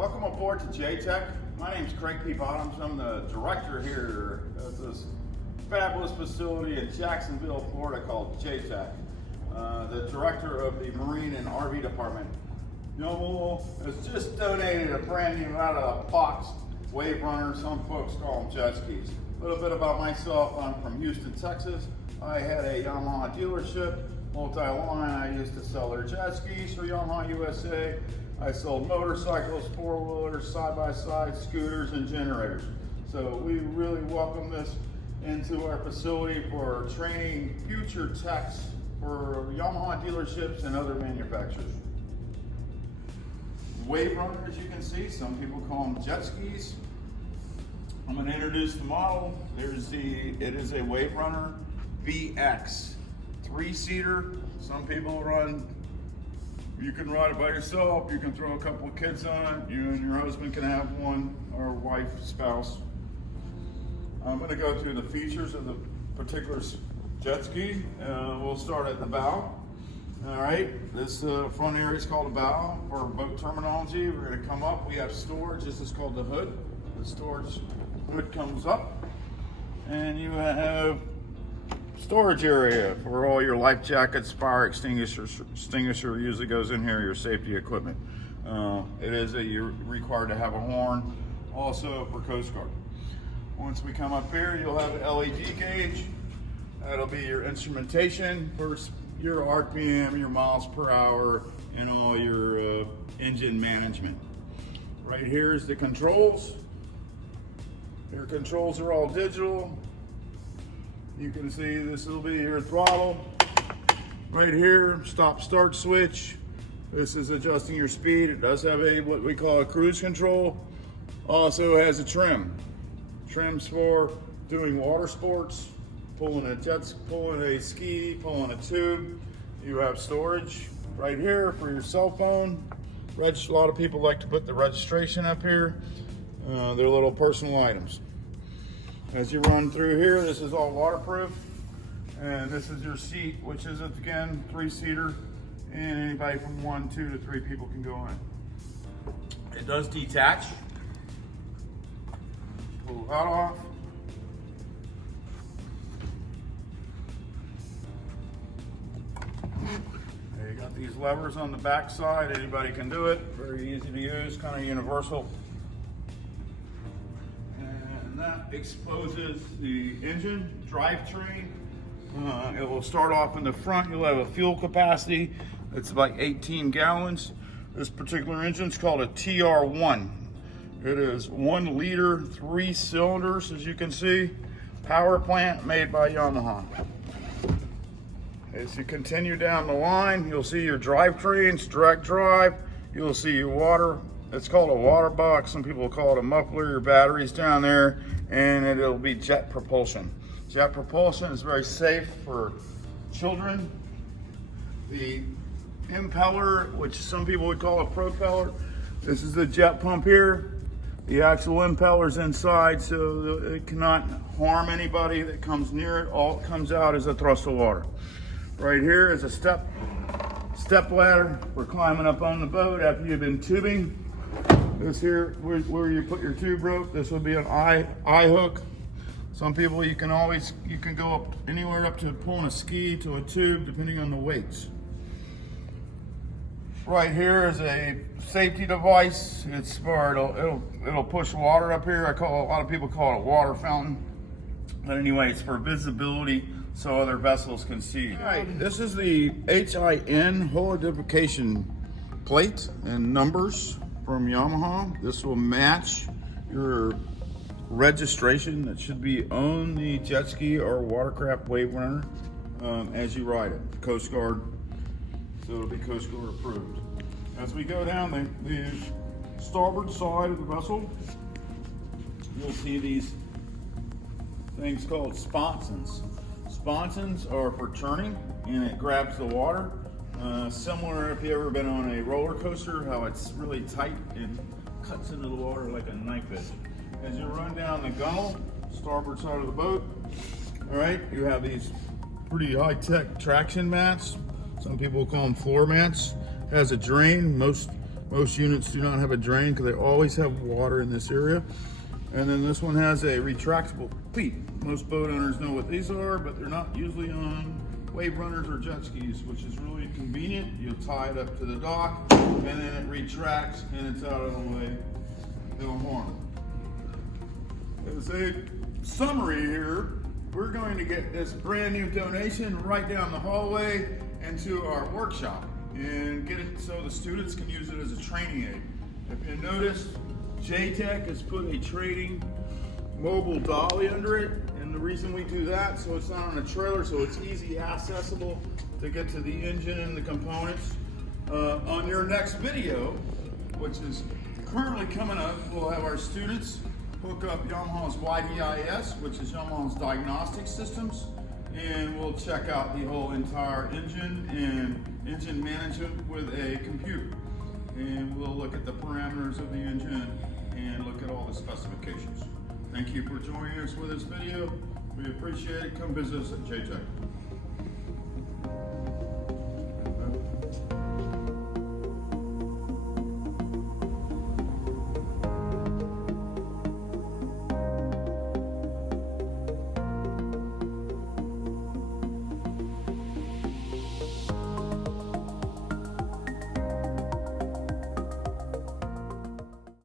Welcome aboard to J-Tech. My name is Craig P. Bottoms. I'm the director here at this fabulous facility in Jacksonville, Florida called J-Tech. The director of the Marine and RV department. YAMAHA has just donated a brand new out of the box Waverunner. Some folks call them jet skis. A little bit about myself. I'm from Houston, Texas. I had a Yamaha dealership, multi-line. I used to sell their jet skis for Yamaha USA. I sold motorcycles, four-wheelers, side-by-side, scooters, and generators. So we really welcome this into our facility for training future techs for Yamaha dealerships and other manufacturers. Waverunner, as you can see, some people call them jet skis. I'm going to introduce the model. It is a Waverunner VX, three-seater. Some people run. You can ride it by yourself, you can throw a couple of kids on it, you and your husband can have one, or wife, spouse. I'm going to go through the features of the particular jet ski. We'll start at the bow. All right, this front area is called a bow. For boat terminology, we're going to come up, we have storage. This is called the hood. The storage hood comes up, and you have storage area for all your life jackets, fire extinguisher usually goes in here, your safety equipment. You're required to have a horn, also for Coast Guard. Once we come up here, you'll have an LED gauge. That'll be your instrumentation for your RPM, your miles per hour, and all your engine management. Right here is the controls. Your controls are all digital. You can see this will be your throttle. Right here, stop start switch. This is adjusting your speed. It does have what we call a cruise control. Also has a trim. Trims for doing water sports, pulling a ski, pulling a tube. You have storage right here for your cell phone. A lot of people like to put the registration up here. They're little personal items. As you run through here, this is all waterproof, and this is your seat, which is again three-seater, and anybody from 1, 2 to 3 people can go in. It does detach. Pull that off. You got these levers on the back side. Anybody can do it. Very easy to use, kind of universal. That exposes the engine, drivetrain. It will start off in the front. You'll have a fuel capacity. It's like 18 gallons. This particular engine is called a TR1. It is 1 liter, 3 cylinders, as you can see. Power plant made by Yamaha. As you continue down the line, you'll see your drivetrains, direct drive. You'll see your water. It's called a water box. Some people call it a muffler. Your batteries down there, and it'll be jet propulsion. Jet propulsion is very safe for children. The impeller, which some people would call a propeller, this is the jet pump here. The actual impeller's inside, so it cannot harm anybody that comes near it. All it comes out is a thrust of water. Right here is a step ladder for climbing up on the boat after you've been tubing. This here, where you put your tube rope, this would be an eye hook. Some people, you can go up anywhere up to pulling a ski to a tube, depending on the weights. Right here is a safety device. It's for, it'll push water up here. A lot of people call it a water fountain. But anyway, it's for visibility so other vessels can see. All right, this is the HIN Identification Plate and numbers from Yamaha. This will match your registration that should be on the jet ski or watercraft Waverunner as you ride it. Coast Guard, so it'll be Coast Guard approved. As we go down the starboard side of the vessel, you'll see these things called sponsons. Sponsons are for turning, and it grabs the water. Similar if you've ever been on a roller coaster, how it's really tight and cuts into the water like a knife edge. As you run down the gunnel, starboard side of the boat, all right, you have these pretty high-tech traction mats. Some people call them floor mats. Has a drain. Most Most units do not have a drain because they always have water in this area. And then this one has a retractable feet. Most boat owners know what these are, but they're not usually on Waverunners or jet skis, which is really convenient. You'll tie it up to the dock, and then it retracts, and it's out of the way. No harm. As a summary here, we're going to get this brand new donation right down the hallway into our workshop and get it so the students can use it as a training aid. If you notice, J-Tech has put a training mobile dolly under it, and the reason we do that, so it's not on a trailer, so it's easy accessible to get to the engine and the components. On your next video, which is currently coming up, we'll have our students hook up Yamaha's YDIS, which is Yamaha's diagnostic systems, and we'll check out the whole entire engine and engine management with a computer. And we'll look at the parameters of the engine and look at all the specifications. Thank you for joining us with this video. We appreciate it. Come visit us at J-Tech.